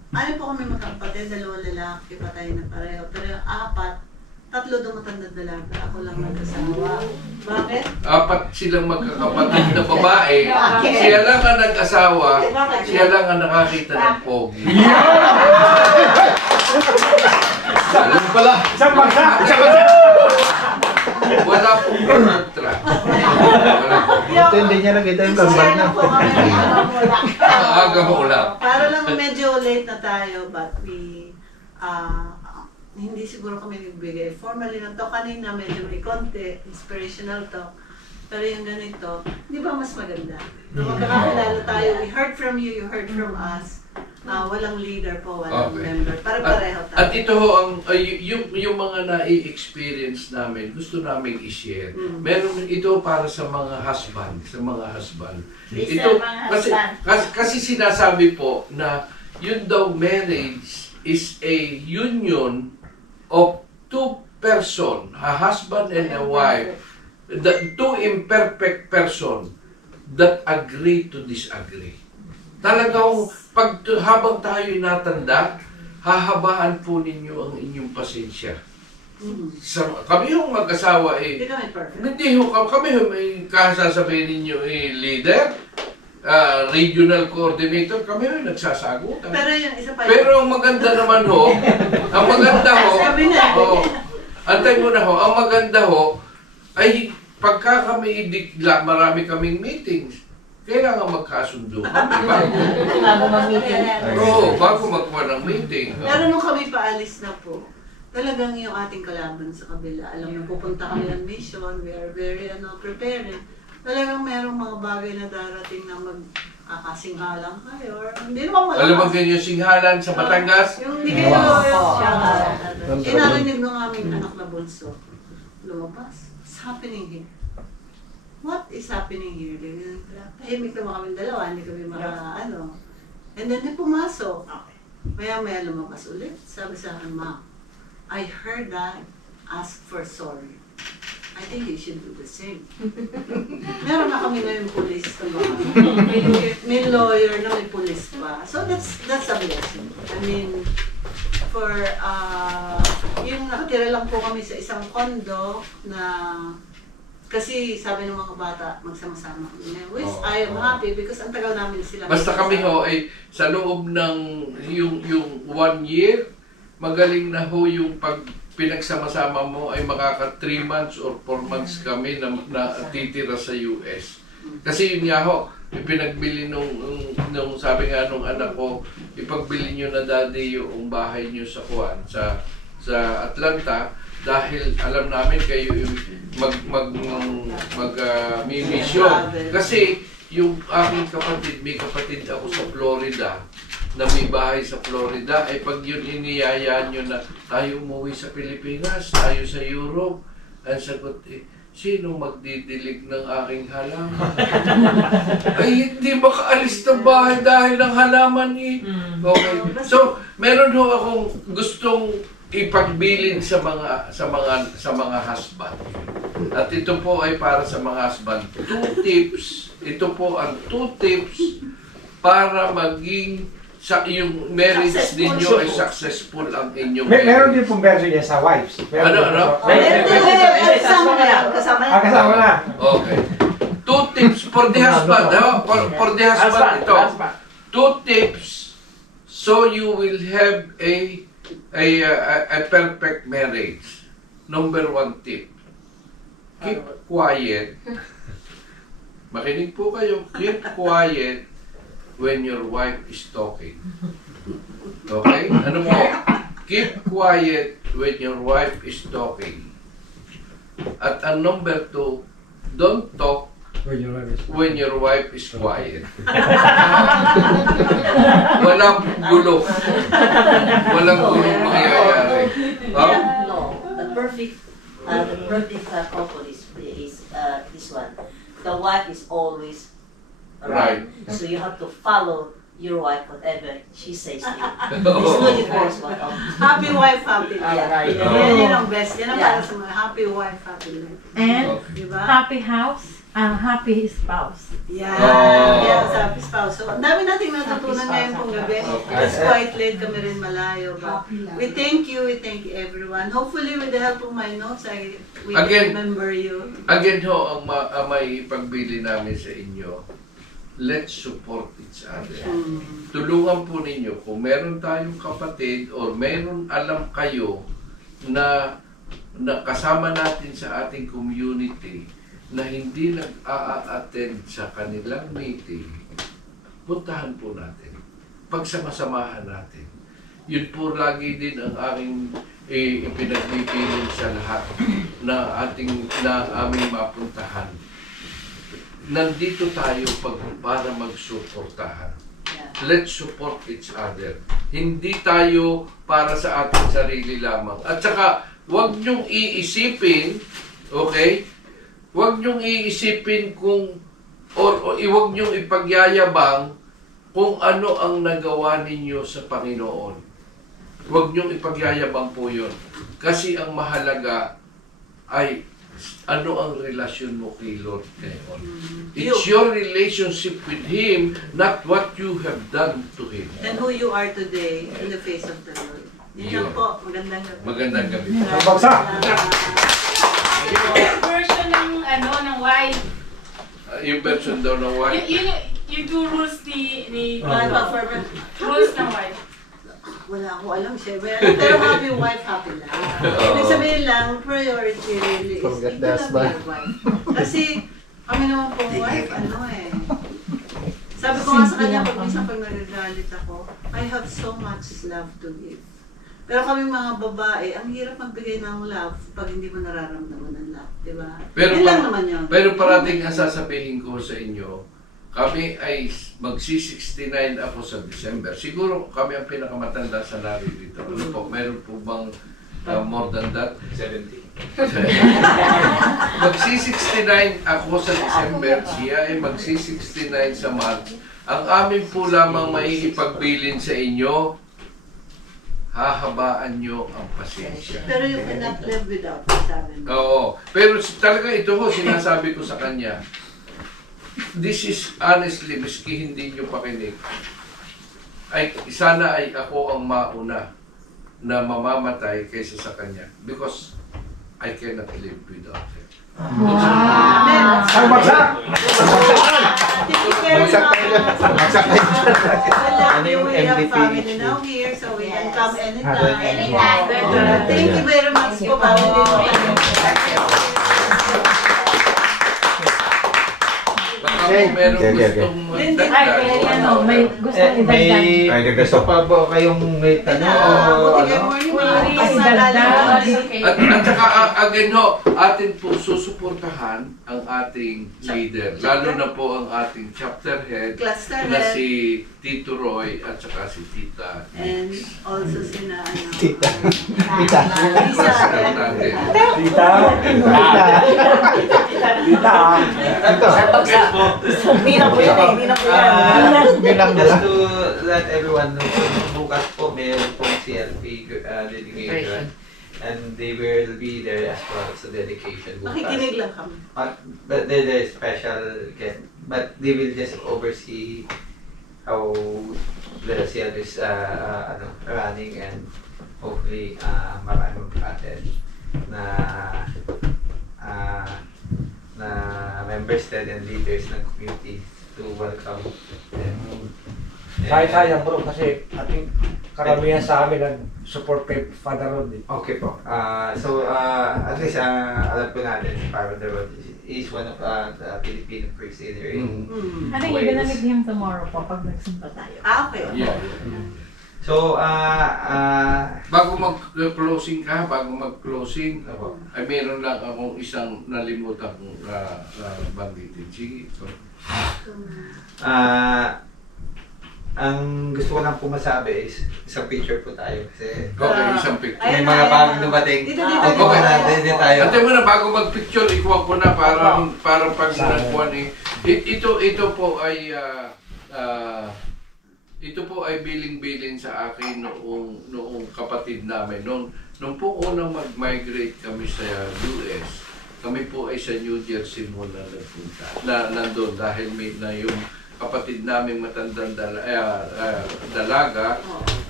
kami magkakapatid, 2 lalaki, patay na pareho. Pero yung 4, 3 daw matandang dalaga, ako lang nag-asawa. Bakit? 4 silang magkakapatid na babae. Siya lang ang nag-asawa, siya lang ang nakakita ng pogi. Alam pala! Isang bagsa! Wala pong contract. Hindi niya nakita yung gambar na. Aga mo lang. Para lang medyo late na tayo, but we, hindi siguro kami nagbigay. Formally ng talk kanina, medyo may konti, inspirational talk. Pero yung ganito, di ba mas maganda? Nung magkakakilala tayo, we heard from you, you heard from us. walang leader po, walang member. Pare-pareho tayo. At ito ho, yung mga na-experience namin, gusto namin i-share. Meron ito para sa mga husband, Ito, kasi sinasabi po na yun daw marriage is a union of two person, a husband and a wife, the two imperfect person that agree to disagree. Talagang habang tayo natanda, hahabaan po ninyo ang inyong pasensya. Kami yung mag-asawa Hindi kami perfect. Hindi kami may kasasabihin ninyo leader, regional coordinator, kami yung nagsasagutan. Pero yung isa pa Pero ang maganda naman ho, antay mo na ho, ang maganda ho, ay pagka kami idikla, marami kaming meetings, kailangan magkasundo kami Bago mag-meeting. Oo, bago magkuha ng meeting. Pero nung kami paalis na po, talagang yung ating kalaban sa kabila, alam na pupunta kami ng mission, we are very prepared. Talagang merong mga bagay na darating na magkakasinghalan kayo, or hindi naman malakas. Alam mo ganyan yung singhalan sa Batangas? Yung hindi kayo, inarinig ng aming anak na bunso, lumabas, what's happening here? What is happening here? Tahimik naman kami dalawa, hindi kami And then pumasok. Maya-maya lumabas ulit. Sabi sa akin, Ma, I heard that, ask for sorry. I think you should do the same. Meron na kami na yung police. May lawyer na may police pa. So that's a blessing. I mean, for yung nakatira lang po kami sa isang condo na kasi sabi ng mga bata, magsama-sama kami. Which I am happy because ang tagal namin sila. Basta kami ho, sa loob ng yung 1 year, magaling na ho yung pag pinagsama-sama mo ay makaka 3 months or 4 months kami na titira sa US. Kasi yun nga ho, ipinagbili nung sabi nga nung anak ko, ipagbili nyo na daddy yung bahay nyo sa sa Atlanta dahil alam namin kayo mission. Kasi yung aking kapatid, may kapatid ako sa Florida na may bahay sa Florida, ay pag yun iniyaya nyo na tayo umuwi sa Pilipinas, tayo sa Europe, ang sagot sino magdidilig ng aking halaman? Ay hindi makaalis ng bahay dahil ng halaman Okay. So, meron ho akong gustong ipagbilin sa mga husband. At ito po ay para sa mga husband. 2 tips. Ito po ang 2 tips para maging yung marriage ninyo ay successful ang inyong marriage. Meron din pong version niya sa wives. Ano? Kasama na. Okay. 2 tips for the husband. For the husband ito. 2 tips so you will have a perfect marriage. Number 1 tip. Keep quiet. Makinig po kayo. Keep quiet when your wife is talking. Okay? Ano mo? Keep quiet when your wife is talking. At ang number 2, don't talk when your wife is quiet. Walang gulo. Walang gulong mangyayari. No, the perfect couple is this one. The wife is always right. So you have to follow your wife, whatever she says to you. There's no divorce. Happy wife, happy life. Right. Yan ang best. Yan ang para sa mga happy wife, happy life. And diba? happy house and happy spouse. Yeah, yes, happy spouse. So, dami nating natutunan ngayon pong gabi. It's quite late, kami rin malayo. But we thank you everyone. Hopefully with the help of my notes, we can remember you. Again ho, ang may pagbili namin sa inyo, let's support each other. Tulungan po ninyo kung meron tayong kapatid or meron alam kayo na kasama natin sa ating community na hindi nag-a-attend sa kanilang meeting, puntahan po natin. Pagsama-samahan natin. Yun po lagi din ang aking ipinagpipilin sa lahat na aming mapuntahan. Nandito tayo para magsuportahan. let's support each other. Hindi tayo para sa ating sarili lamang. At saka, huwag niyong iisipin, okay? Huwag niyong iisipin kung, or huwag niyong ipagyayabang kung ano ang nagawa ninyo sa Panginoon. Huwag niyong ipagyayabang po yun. Kasi ang mahalaga ay ano ang relasyon mo kay Lord ngayon. It's your relationship with Him, not what you have done to Him. And who you are today in the face of the Lord. Yun po, magandang gabi. Magandang gabi. Yung version ng wife. Yung version daw ng wife. Yung two rules ni rules ng wife. Wala akong alam siya. Pero happy wife, happy life. Ibig sabihin lang, priority really is ito lang your wife. Kasi kami naman pong wife, sabi ko nga sa kanya, pag minsan pag nagagalit ako, I have so much love to give. Pero kami mga babae, ang hirap magbigay ng love pag hindi mo nararamdaman ng love, di ba? Yun lang naman yun. Pero parating ang sasabihin ko sa inyo, kami ay magsi-69 ako sa December. Siguro kami ang pinakamatanda sa naririto. Ano po, meron po bang more than that? 70. Magsi-69 ako sa December. Siya ay magsi-69 sa March. Ang amin po lamang maiipagbilin sa inyo, hahabaan nyo ang pasensya. Pero you cannot live without sabi mo. Oo. Pero talaga ito ho, sinasabi ko sa kanya, this is honestly, miski hindi nyo pakinig, ay sana ay ako ang mauna na mamamatay kaysa sa kanya because I cannot live without him. Wow! Ang bagsak! Bagsak tayo. Bagsak tayo. We have family now here, so we can come anytime. Thank you very much po, family. Meron gustong may gusto idagdag. Gusto pa ba kayong may tanong? At saka again ho, atin po susuportahan ang ating leader. Lalo na po ang ating chapter head na si Tito Roy at saka si Tita. And also sina Tita. Just to let everyone know, bukas po meron pong CLP dedication. And they will be there as well sa dedication bukas. Nakikinig lang kami. But they're special guest. But they will just oversee how the CLP is running and hopefully maraming atin na members din and leaders ng community to welcome them. Sayang bro kasi ating karamihan sa amin nag-support kay Father Rod. Okay po. So at least alam po natin si Father Rod is one of the Filipino crusader in I think you're gonna meet him tomorrow po pag nagsimba tayo. Okay. Yeah. So, bago mag-closing ay meron lang akong isang nalimutan kong banggitin. Sige. Ang gusto ko lang po masabi is isang picture po tayo kasi isang picture. May mga bagong dumating. Dito tayo. Ate mo na, bago mag-picture, ikuha ko na parang pag nagkuhan Ito po ay biling-biling sa akin noong kapatid namin. Nung po unang mag-migrate kami sa US, kami po ay sa New Jersey muna nagpunta. Nandun dahil may na yung kapatid namin matandang dalaga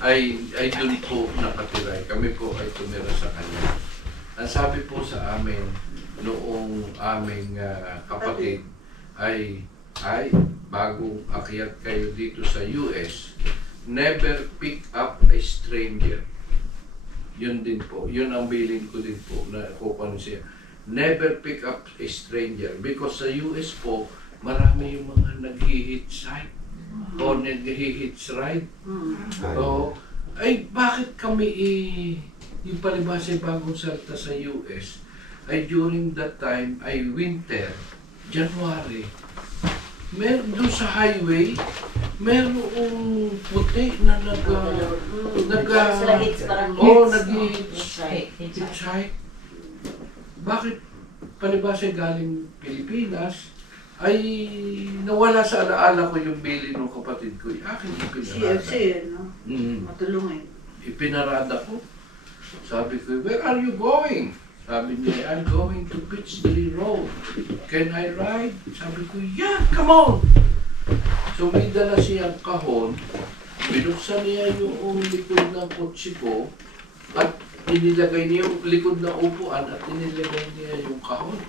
ay dun po nakatira. Kami po ay tumira sa kanya. Ang sabi po sa amin noong aming kapatid ay bago akyat kayo dito sa US, never pick up a stranger. Yun din po. Yun ang bilin ko din po na kukunin siya. Never pick up a stranger. Because sa US po, marami yung mga nag-hitchhike o nag-hitchhike. So, ay bakit kami yung palibasa ay bagong salta sa US ay during that time ay winter, January. Doon sa highway, merong puti na nag-hitchhike. Bakit palibasa galing Pilipinas ay nawala sa alaala ko yung bili ng kapatid ko. Akin ipinarada. CFC, no? Matulungin. Ipinarada ko. Sabi ko, where are you going? Sabi niya, I'm going to Pitchley Road. Can I ride? Sabi ko, yeah, come on! So may dala siyang kahon, binuksan niya yung likod ng kotse ko at inilagay niya yung likod ng upuan at inilagay niya yung kahon.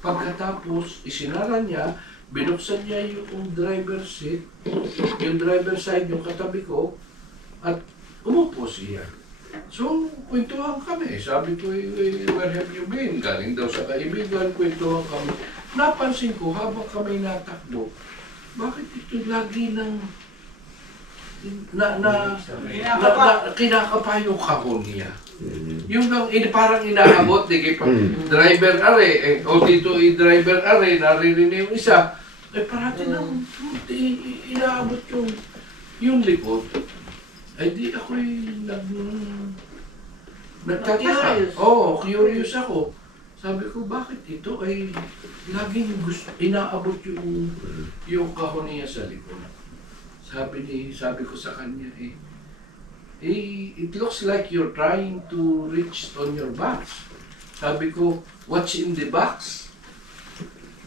Pagkatapos, isinara niya, binuksan niya yung driver's seat, yung driver's side, yung katabi ko, at umupo siya. So, kwentuhan kami. Sabi ko, where have you been? Galing daw sa kaibigan, kwentuhan kami. Napansin ko, habang kami natakbo, bakit ito lagi ng kinakapa yung kahon niya? Yung parang inaabot, driver are, o dito driver are, naririnig yung isa, ay parati nang inaabot yung likod. Ay di ako'y nagtataka. Oo, curious ako. Sabi ko, bakit ito ay laging inaabot yung kahon niya sa likod? Sabi ko sa kanya, it looks like you're trying to reach on your box. Sabi ko, what's in the box?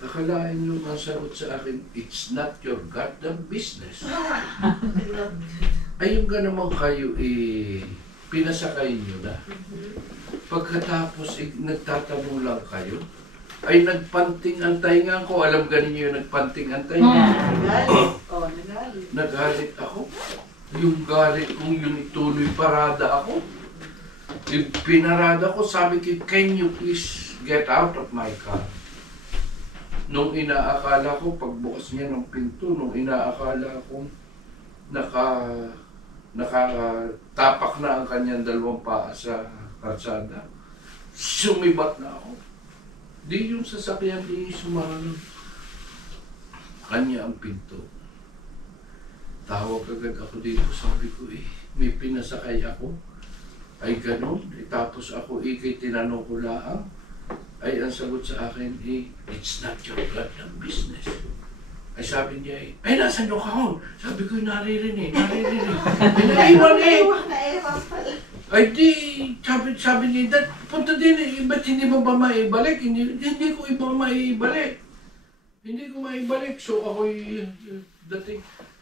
Nakalain yung masagot sa akin, it's not your goddamn business. Ayun ka naman kayo, pinasakay nyo na. Pagkatapos, nagtatanong lang kayo, ay nagpanting ang tainga ko. Alam ganin nyo yung nagpanting ang tainga. Nagalit. Nagalit ako. Yung galit kong yun ituloy parada ako. Yung pinarada ko, sabi ko, can you please get out of my car? Nung inaakala ko, pagbukas niya ng pinto, nung inaakala ko, nakatapak na ang kanyang dalawang paa sa kalsada, sumibat na ako. Di yung sasakyan di sumarang kanya ang pinto. Tawag agad ako dito, sabi ko may pinasakay ako. Ay ganon, tapos ako kay tinanong ko lang, ay ang sagot sa akin, it's not your goddamn business. Ay sabi niya, ay nasan yung kahon? Sabi ko, naririnig. Pinaiwan Ay di, sabi niya, punta din ba't hindi mo ba maibalik? Hindi ko maibalik. Hindi ko maibalik. So ako'y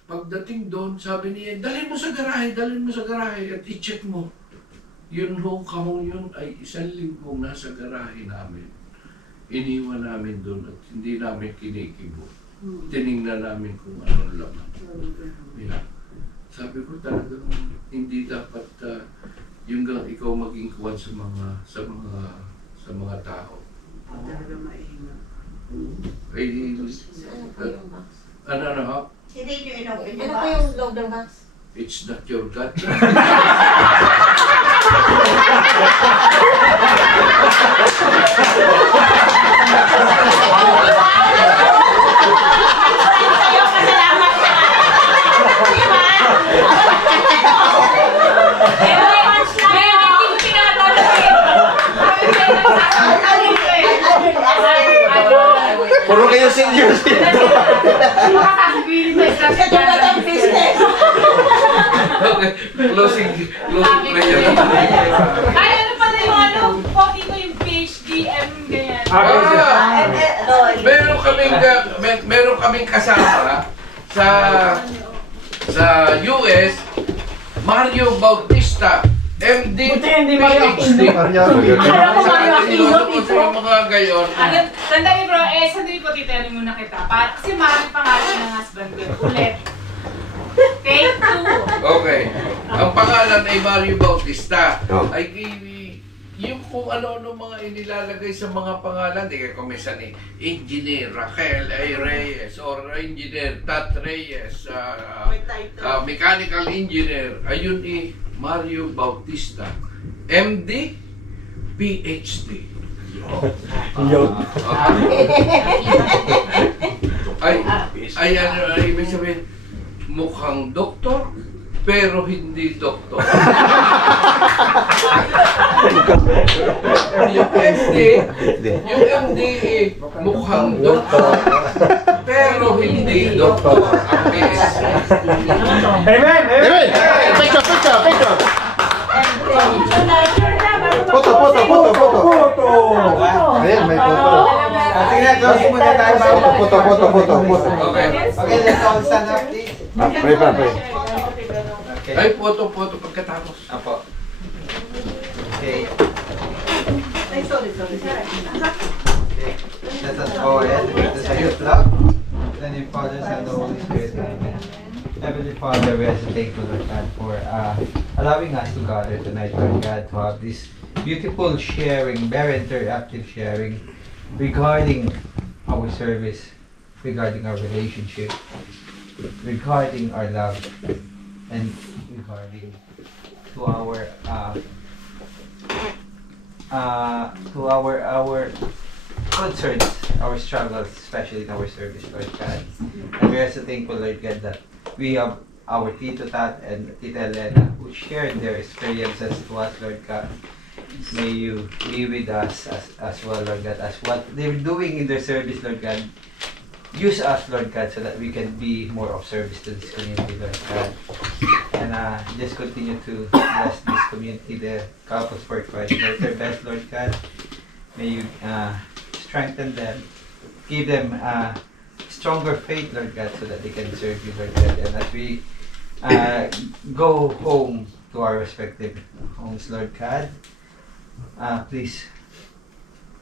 pagdating doon, sabi niya, dalhin mo sa garahe at i-check mo. Yun ho, kahon yun ay 1 linggong nasa garahe namin. Iniwan namin doon at hindi namin kinikibo. Tiningnan namin kung anong laman. Yeah. Sabi ko talagang hindi dapat yung ikaw maging kuwan sa mga tao. Talaga maingat. Ano ha? Hindi nyo inopen yung box? Ano po yung loob ng box? It's not your God. Puro kayo seniors dito. Ito ba ang business? Closing prayer. Ay, ano pala yung pogi ko yung PhD, ganyan. Meron kaming kasama sa US, Mario Bautista, MD, PhD. Sa mga gayon. Sandali bro, sandali po titanin muna kita. Kasi maraming pangalan ng husband ko. Ulit. Take 2. Okay. Ang pangalan ay Mario Bautista. Ay yung kung ano-ano mga inilalagay sa mga pangalan, di kaya kumisan Engineer Raquel A. Reyes or Engineer Tat Reyes, Mechanical Engineer, ayun Mario Bautista, MD, PhD. Ay, ibig sabihin, mukhang doktor, pero hindi doktor. Yung MD, mukhang doktor, pero hindi doktor. Ang PS. Amen! Amen! Picture! Picture! Picture! Foto! Foto! Foto! Foto! Foto! Ayan, may foto. Sige, close muna tayo. Foto! Foto! Foto! Foto! Okay. Okay, let's all stand up, please. Pray pa, pray. Ay, photo pagkatapos. Apo. Okay. Ay, sorry. Let us go ahead with the youth love. Then the Father, Son, and the Holy Spirit. Amen. Heavenly Father, we are so thankful, Lord God, for allowing us to gather tonight, Lord God, to have this beautiful sharing, very interactive sharing regarding our service, regarding our relationship, regarding our love, and regarding to our concerns, our struggles, especially in our service, Lord God. And we are so thankful, Lord God, that we have our Tito Tat and Tita Elena who shared their experiences to us, Lord God. May you be with us as well, Lord God, as what they're doing in their service, Lord God. Use us, Lord God, so that we can be more of service to this community, Lord God. And just continue to bless this community, the couples for Christ. Lord, their best, Lord God. May you strengthen them, give them stronger faith, Lord God, so that they can serve you, Lord God. And as we go home to our respective homes, Lord God, please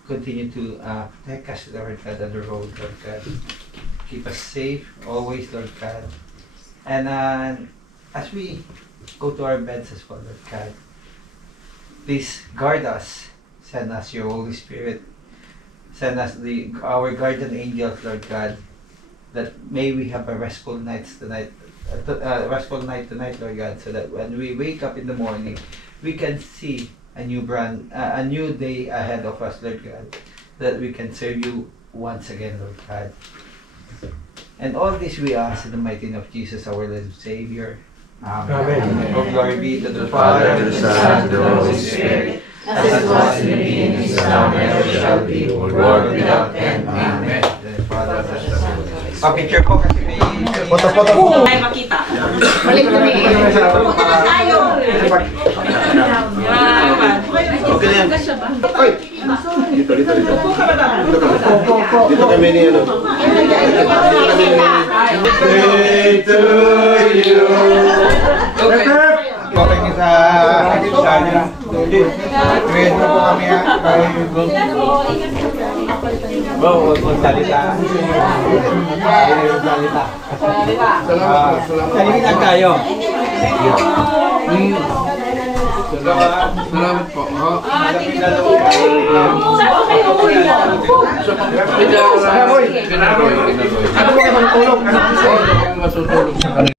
continue to protect us, Lord God, on the road, Lord God. Keep us safe always, Lord God. And as we go to our beds as well, Lord God, please guard us. Send us your Holy Spirit. Send us our guardian angels, Lord God, that may we have a restful night tonight, Lord God, so that when we wake up in the morning, we can see a new day ahead of us, Lord God, that we can serve you once again, Lord God. And all this we ask in the mighty name of Jesus, our Lord and Savior. Amen. Amen. Oh, glory be to the Father, to the Son, and to the Holy Spirit, as it was in the beginning, is now, and ever shall be, world without end. Amen. The Father, the Son, and the Holy Spirit. Picture po kasi may... Foto! Ay, makita. Balik kami. Foto na tayo. Okay na yan. Ay! Dito. Dito kami ni ano. Day to you. Okay. Okay niyo sa niya. Tuwid mo po kami ha. Huwag salita. Salita lang tayo. Salamat po. Ano mo kayo matulog? Ano mo kayo matulog?